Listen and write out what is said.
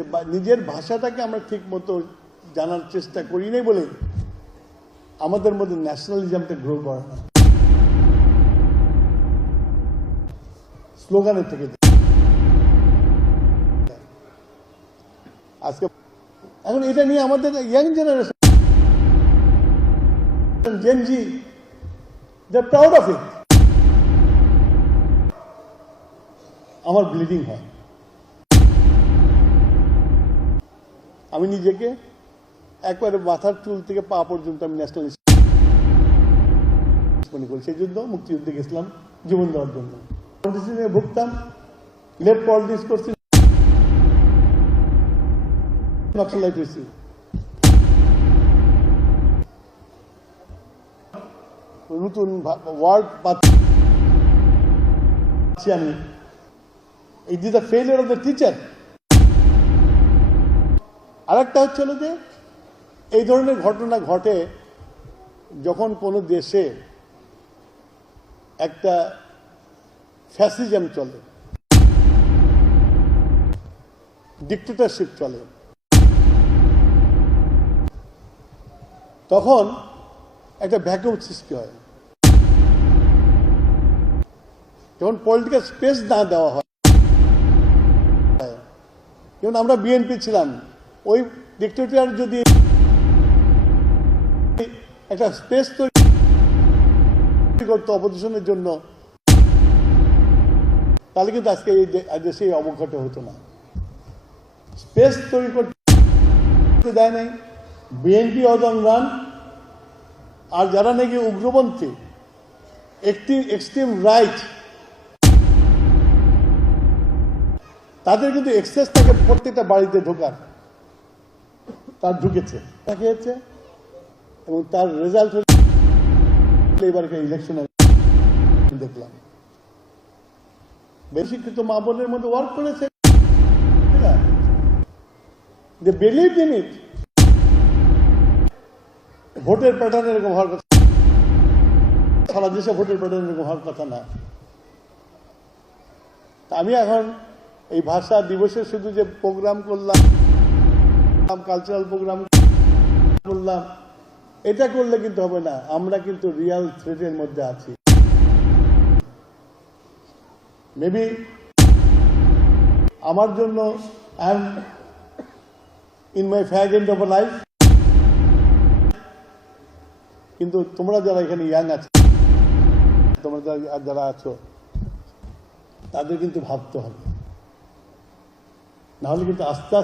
নিজের ভাষাটাকে আমরা ঠিক মতো জানার চেষ্টা করি নাই বলে আমাদের মধ্যে ন্যাশনালিজমটা গ্রো করে না। স্লোগানের থেকে আজকে এখন এটা নিয়ে আমাদের young generation Gen Z they are proud of it. আমার ব্লিডিং হয়, আমি নিজেকে একবারে মাথার চুল থেকে পা পর্যন্ত আমি ন্যাশনালিস্ট মনে করি। সেই যুদ্ধ মুক্তিযুদ্ধে গেছিলাম জীবন দেওয়ার জন্য, ভুগতাম, লেফট পলিটিক্স করছি, নক্সালাইট হয়েছি। নতুন ওয়ার্ড পাচ্ছি আমি। It is the failure of the teacher. আরেকটা হচ্ছিল যে এই ধরনের ঘটনা ঘটে যখন কোনো দেশে একটা ফ্যাসিজম চলে, ডিক্টেটরশিপ চলে, তখন একটা ভ্যাকুয়াম সৃষ্টি হয়। যখন পলিটিক্যাল স্পেস না দেওয়া হয়, যেমন আমরা বিএনপি ছিলাম, ওই ডিক্টেটর যদি একটা স্পেস তৈরি করতো অপোজিশনের জন্য, তাহলে কিন্তু আজকে এই দেশে এই অবঘট হতো না। স্পেস তৈরি করতে দেয় নাই বিএনপি অজনরান। আর যারা নাকি উগ্রপন্থী, এক্সট্রিম রাইট, তাদের কিন্তু এক্সেস থাকে প্রত্যেকটা বাড়িতে ঢোকার। তার ঢুকেছে, খেয়েছে, এবং তার রেজাল্ট হল এবারকার ইলেকশনে দেখলাম বেশি শিক্ষিত মা বোনের মধ্যে ওয়ার্ক করেছে, দে বিলিভ ইন ইট। ভোটের প্যাটার্ন এরকম হওয়ার কথা, সারা দেশে ভোটের প্যাটার্ন এরকম হওয়ার কথা না। আমি এখন এই ভাষা দিবসে শুধু যে প্রোগ্রাম করলাম, কালচারাল প্রোগ্রাম করলাম, এটা করলে কিন্তু হবে না। আমরা কিন্তু রিয়াল থ্রেটের মধ্যে আছি। মেবি আমার জন্য I am in my fag end of life, কিন্তু তোমরা যারা এখানে ইয়াং আছো, তোমরা যারা আছো, তাদের কিন্তু ভাবতে হবে, নাহলে কিন্তু আস্তে আস্তে